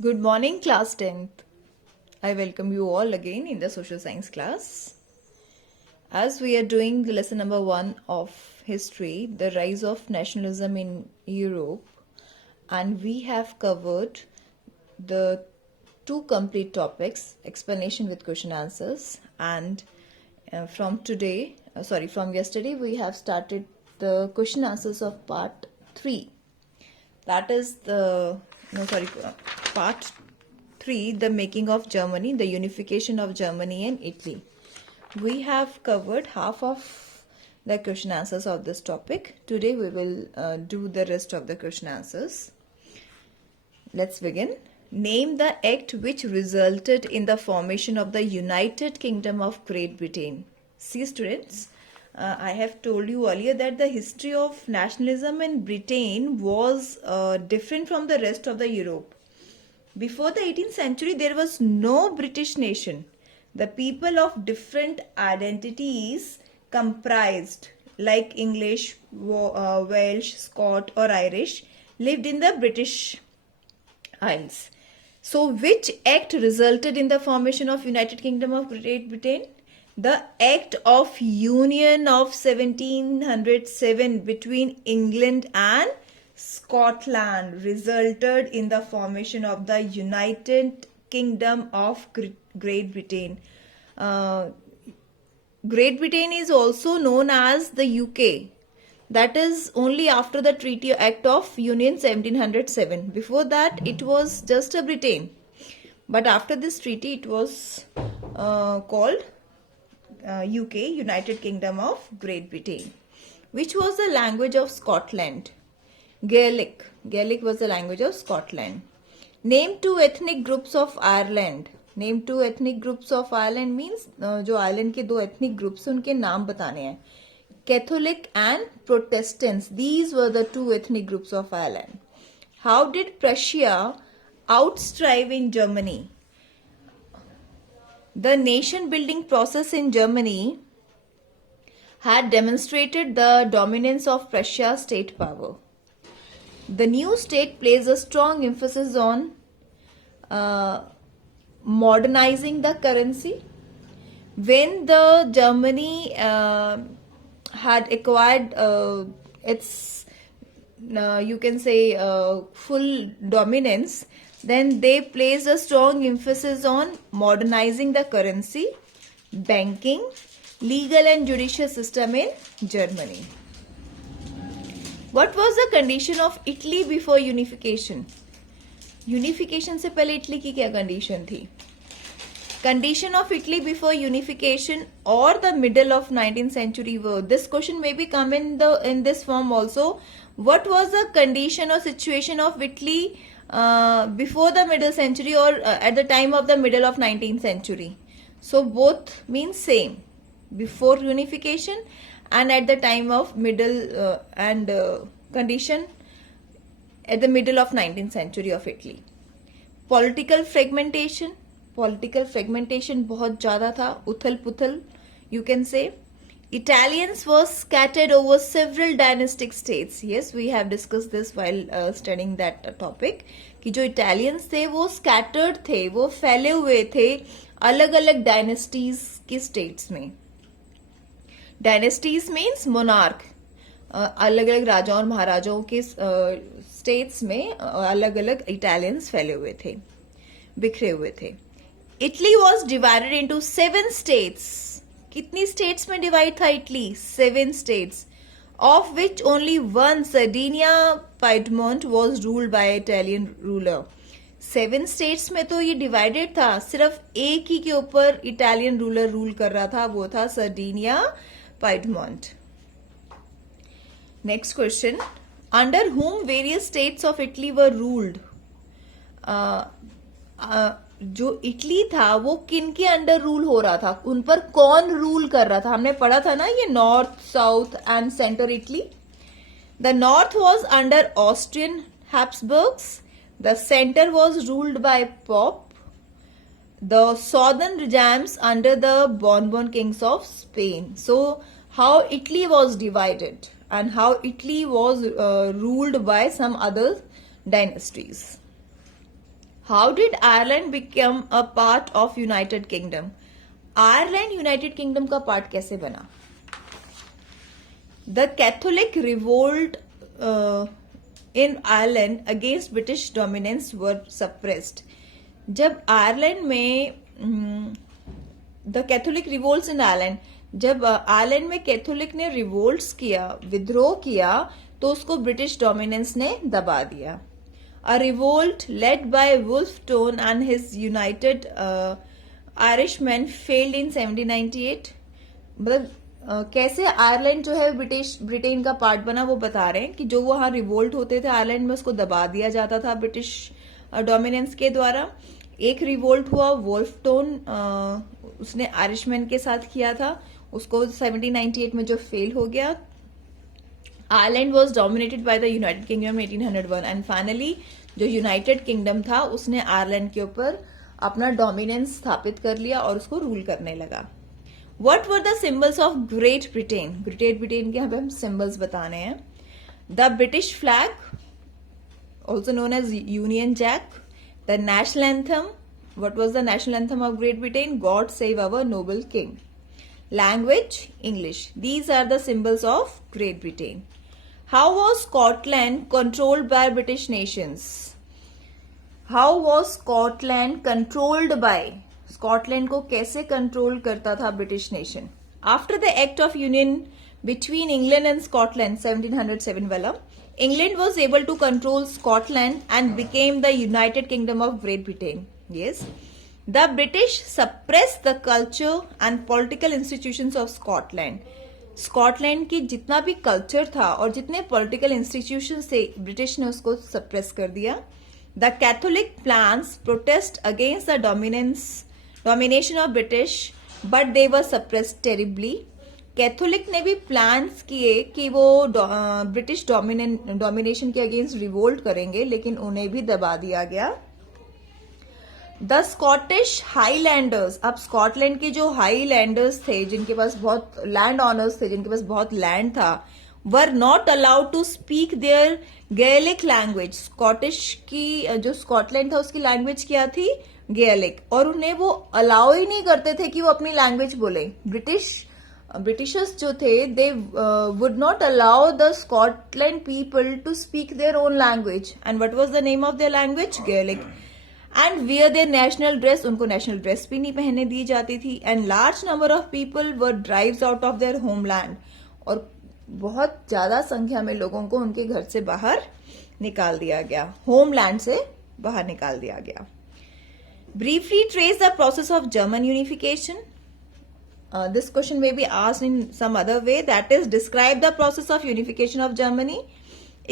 Good morning, class 10th. I welcome you all again in the social science class. As we are doing the lesson number 1 of history, the rise of nationalism in Europe, and we have covered the two complete topics, explanation with question answers, and from yesterday, we have started the question answers of part 3. That is part 3, the making of Germany, the unification of Germany and Italy. We have covered half of the question answers of this topic. Today we will do the rest of the question answers. Let's begin. Name the act which resulted in the formation of the United Kingdom of Great Britain. See, students, I have told you earlier that the history of nationalism in Britain was different from the rest of the Europe. Before the 18th century, there was no British nation. The people of different identities comprised, like English, Welsh, Scot, or Irish, lived in the British Isles. So, which act resulted in the formation of United Kingdom of Great Britain? The Act of Union of 1707 between England and Scotland resulted in the formation of the United Kingdom of Great Britain. Great Britain is also known as the UK. That is only after the Treaty Act of Union 1707. Before that, it was just a Britain. But after this treaty, it was called UK, United Kingdom of Great Britain. Which was the language of Scotland? Gaelic. Gaelic was the language of Scotland. Name two ethnic groups of Ireland. Name two ethnic groups of Ireland means जो Ireland के दो ethnic groups हैं उनके नाम बताने हैं. Catholic and Protestants. These were the two ethnic groups of Ireland. How did Prussia outstrive in Germany? The nation building process in Germany had demonstrated the dominance of Prussia's state power. The new state placed a strong emphasis on modernizing the currency. When the Germany had acquired its you can say full dominance, then they placed a strong emphasis on modernizing the currency, banking, legal and judicial system in Germany. What was the condition of Italy before unification? Unification से पहले Italy की क्या condition थी? Condition of Italy before unification or the middle of 19th century were. This question may be come in this form also. What was the condition or situation of Italy before the middle century or at the time of the middle of 19th century? So both means same. Before unification and at the time of middle and condition at the middle of 19th century of Italy. Political fragmentation बहुत ज़्यादा था, उथल पुथल you can say. Italians were scattered over several dynastic states. Yes, we have discussed this while studying that topic कि जो Italians थे वो scattered थे, वो फैले हुए थे अलग अलग dynasties की states में. Dynasties means monarch. अलग अलग राजाओं और महाराजाओं के states में अलग अलग Italians फैले हुए थे, बिखरे हुए थे. Italy was divided into 7 states. कितनी states में divide था Italy? 7 states, of which only one, Sardinia Piedmont, was ruled by Italian ruler. 7 states में तो ये divided था, सिर्फ एक ही के ऊपर Italian ruler rule कर रहा था, वो था Sardinia Piedmont. Next question. Under whom various states of Italy were ruled? जो इटली था वो किन के अंडर रूल हो रहा था, उन पर कौन रूल कर रहा था? हमने पढ़ा था ना ये north, south and centre Italy. The north was under Austrian Habsburgs, the centre was ruled by pope, the southern regimes under the Bourbon kings of Spain. So how Italy was divided and how Italy was ruled by some other dynasties. How did Ireland become a part of United Kingdom? Ireland United kingdom का part कैसे बना? The Catholic revolt in Ireland against British dominance were suppressed. जब Ireland में the Catholic revolts in Ireland, जब Ireland में Catholic ने revolts किया, विद्रोह किया, तो उसको ब्रिटिश डोमिनेंस ने दबा दिया. A revolt led by Wolfe and his United Irishmen failed in 1798. मतलब कैसे आयरलैंड जो है ब्रिटेन का पार्ट बना, वो बता रहे हैं कि जो वहां रिवोल्ट होते थे आयरलैंड में, उसको दबा दिया जाता था ब्रिटिश डोमिनेंस के द्वारा. एक रिवोल्ट हुआ, वोल्फटोन, उसने आयरिशमैन के साथ किया था, उसको 1798 में जो फेल हो गया. Ireland was dominated by the United kingdom 1801 and finally जो यूनाइटेड किंगडम था उसने आयरलैंड के ऊपर अपना डोमिनेंस स्थापित कर लिया और उसको रूल करने लगा. What were the symbols of Great Britain? Great Britain के यहाँ पे हम सिंबल्स बताने हैं. The British flag, also known as Union Jack. The national anthem. What was the national anthem of Great Britain? God save our noble king. Language, English. These are the symbols of Great Britain. How was Scotland controlled by British nations? How was Scotland controlled by? Scotland को कैसे control करता था British nation? After the Act of Union between England and Scotland 1707 वाला, England was able to control Scotland and became the United Kingdom of Great Britain. Yes, the British suppress the culture and political institutions of Scotland. Scotland की जितना भी culture था और जितने political institutions थे, British ने उसको सप्रेस कर दिया. The Catholic plans protest against the domination of British but they were suppressed terribly. Catholic ने भी प्लान्स किए कि वो ब्रिटिश डोमिनेशन के अगेंस्ट रिवोल्ट करेंगे, लेकिन उन्हें भी दबा दिया गया. The Scottish Highlanders. अब स्कॉटलैंड के जो हाईलैंडर्स थे, जिनके पास बहुत लैंड ऑनर्स थे, जिनके पास बहुत लैंड था, were not allowed to speak their Gaelic language. Scottish की जो स्कॉटलैंड था उसकी लैंग्वेज क्या थी? गैलिक. और उन्हें वो अलाउ ही नहीं करते थे कि वो अपनी लैंग्वेज बोले. ब्रिटिशर्स जो थे, they would not allow the Scotland people to speak their own language. And what was the name of their language? Gaelic. And wear their national dress. उनको नेशनल ड्रेस भी नहीं पहनने दी जाती थी. And large number of people were drives out of their homeland. और बहुत ज्यादा संख्या में लोगों को उनके घर से बाहर निकाल दिया गया, होमलैंड से बाहर निकाल दिया गया. Briefly trace the process of German unification. This question may be asked in some other way, that is, describe the process of unification of Germany.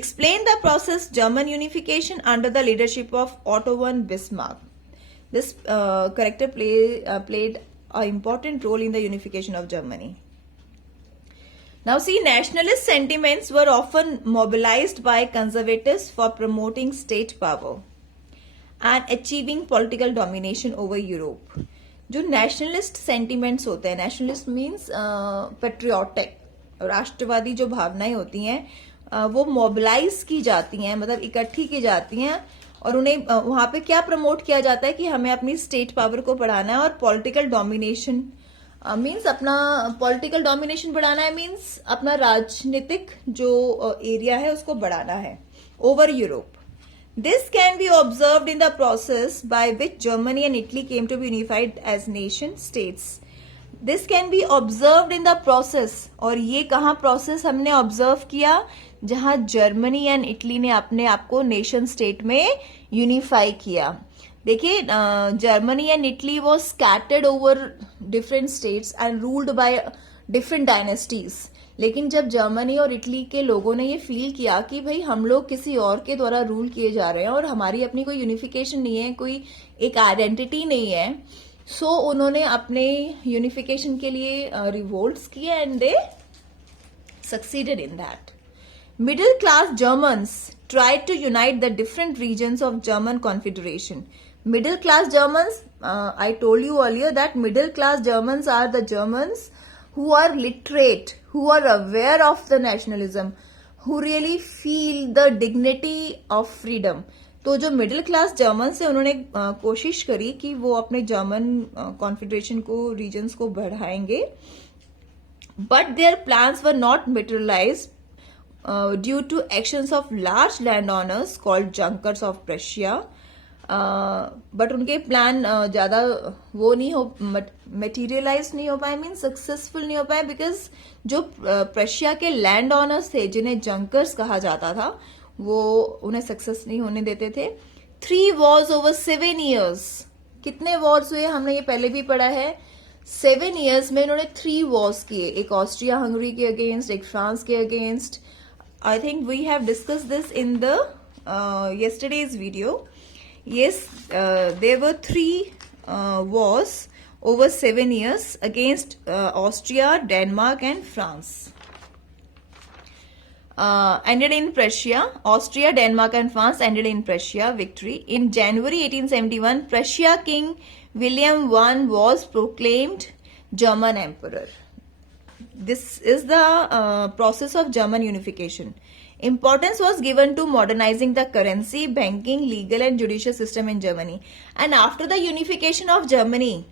Explain the process German unification under the leadership of Otto von Bismarck. This character played an important role in the unification of Germany. Now see, nationalist sentiments were often mobilized by conservatives for promoting state power and achieving political domination over Europe. जो nationalist sentiments होते हैं, nationalist means patriotic, राष्ट्रवादी जो भावनाएं होती हैं, वो mobilise की जाती हैं, मतलब इकट्ठी की जाती हैं, और उन्हें वहां पे क्या प्रमोट किया जाता है कि हमें अपनी स्टेट पावर को बढ़ाना है और पॉलिटिकल डोमिनेशन मीन्स अपना पॉलिटिकल डोमिनेशन बढ़ाना है, मीन्स अपना राजनीतिक जो एरिया है उसको बढ़ाना है over Europe. This can be observed in the process by which Germany and Italy came to be unified as nation states. This can be observed in the process. और ये कहाँ process हमने observe किया? जहाँ जर्मनी एंड इटली ने अपने आप को नेशन स्टेट में यूनिफाई किया. देखिए, Germany and Italy was scattered over different states and ruled by different dynasties. लेकिन जब जर्मनी और इटली के लोगों ने ये फील किया कि भाई हम लोग किसी और के द्वारा रूल किए जा रहे हैं और हमारी अपनी कोई यूनिफिकेशन नहीं है, कोई एक आइडेंटिटी नहीं है, सो उन्होंने अपने यूनिफिकेशन के लिए रिवोल्ट्स किए and they succeeded in that. Middle class Germans tried to unite the different regions of German Confederation. Middle class Germans, I told you earlier that middle class Germans are the Germans who are literate, who are aware of the nationalism, who really feel the dignity of freedom. तो जो middle class German से उन्होंने कोशिश करी कि वो अपने German confederation को, रीजन्स को बढ़ाएंगे, but their plans were not materialised due to actions of large land owners called Junkers of Prussia. But उनके प्लान ज्यादा वो नहीं हो, मटेरियलाइज नहीं हो पाए, मीन सक्सेसफुल नहीं हो पाए, बिकॉज जो प्रशिया के लैंड ओनर्स थे जिन्हें जंकर्स कहा जाता था, वो उन्हें सक्सेस नहीं होने देते थे. 3 wars over 7 years. कितने वॉर्स हुए हमने ये पहले भी पढ़ा है. 7 years में इन्होंने 3 wars किए, एक ऑस्ट्रिया हंगरी के अगेंस्ट, एक फ्रांस के against. I think we have discuss this in the yesterday's video. Yes, there were 3 wars over 7 years against Austria, Denmark and France. Ended in Prussia. Austria, Denmark and France ended in Prussia victory. In January 1871, Prussia King William I was proclaimed German Emperor. This is the process of German unification. Importance was given to modernizing the currency, banking, legal and judicial system in Germany. And after the unification of Germany,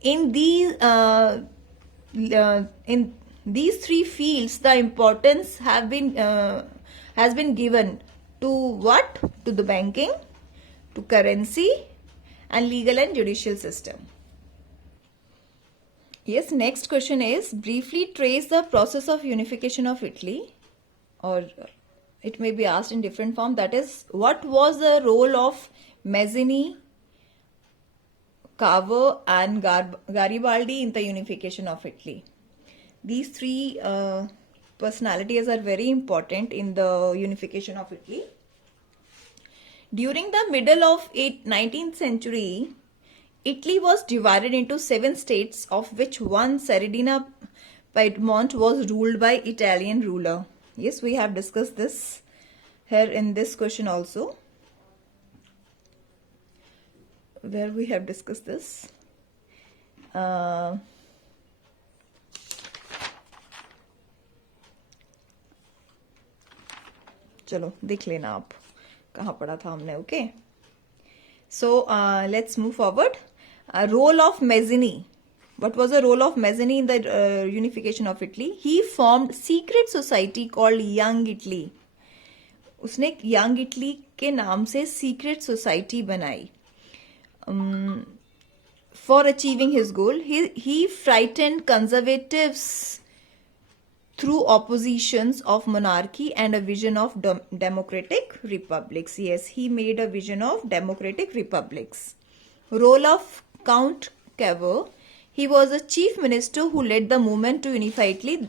in these 3 fields, the importance has been given to what? To the banking, to currency, and legal and judicial system. Yes, next question is, briefly trace the process of unification of Italy, or it may be asked in different form, that is, what was the role of Mazzini, Cavour and Garibaldi in the unification of Italy? These 3 personalities are very important in the unification of Italy. During the middle of 19th century, Italy was divided into 7 states, of which one, Sardinia Piedmont, was ruled by Italian ruler. Yes, we have discussed this here in this question also, where we have discussed this. चलो देख लेना आप कहाँ पढ़ा था हमने. Okay, so let's move forward. Role of Mazzini. What was the role of Mazzini in the unification of Italy? He formed secret society called Young Italy. उसने Young Italy के नाम से secret society बनाई. For achieving his goal, he frightened conservatives through oppositions of monarchy and a vision of democratic republics. Yes, he made a vision of democratic republics. Role of Count Cavour. He was a chief minister who led the movement to unify Italy.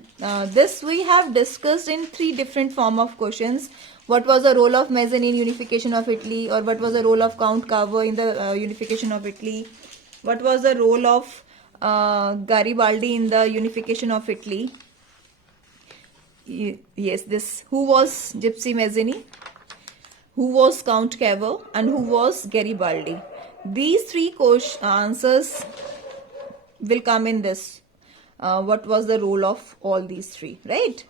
This we have discussed in 3 different form of questions. What was the role of Mazzini in unification of Italy, or what was the role of Count Cavour in the unification of Italy? What was the role of Garibaldi in the unification of Italy? Yes, this, who was Gypsy Mazzini, who was Count Cavour, and who was Garibaldi? These 3 answers will come in this. What was the role of all these 3, right?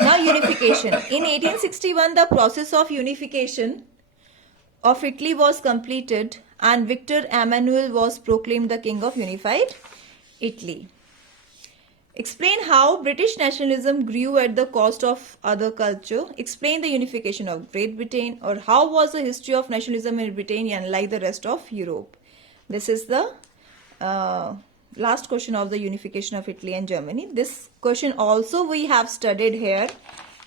Now unification. In 1861, the process of unification of Italy was completed and Victor Emmanuel was proclaimed the king of unified Italy. Explain how British nationalism grew at the cost of other culture. Explain the unification of Great Britain, or how was the history of nationalism in Britain unlike the rest of Europe. This is the last question of the unification of Italy and Germany. This question also we have studied here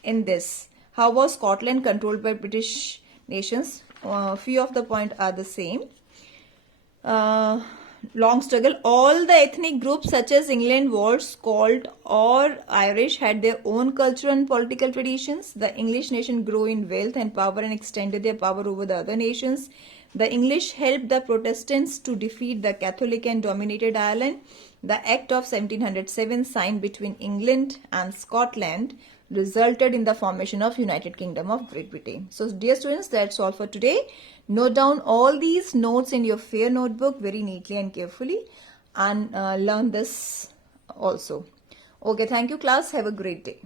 in this. How was Scotland controlled by British nations? Few of the points are the same. Long struggle. All the ethnic groups such as England, Welsh, Scot or Irish had their own cultural and political traditions. The English nation grew in wealth and power and extended their power over the other nations. The English helped the Protestants to defeat the Catholic and dominated Ireland. The Act of 1707 signed between England and Scotland resulted in the formation of United Kingdom of Great Britain. So dear students, that's all for today. Note down all these notes in your fair notebook very neatly and carefully, and learn this also. Okay, thank you class. Have a great day.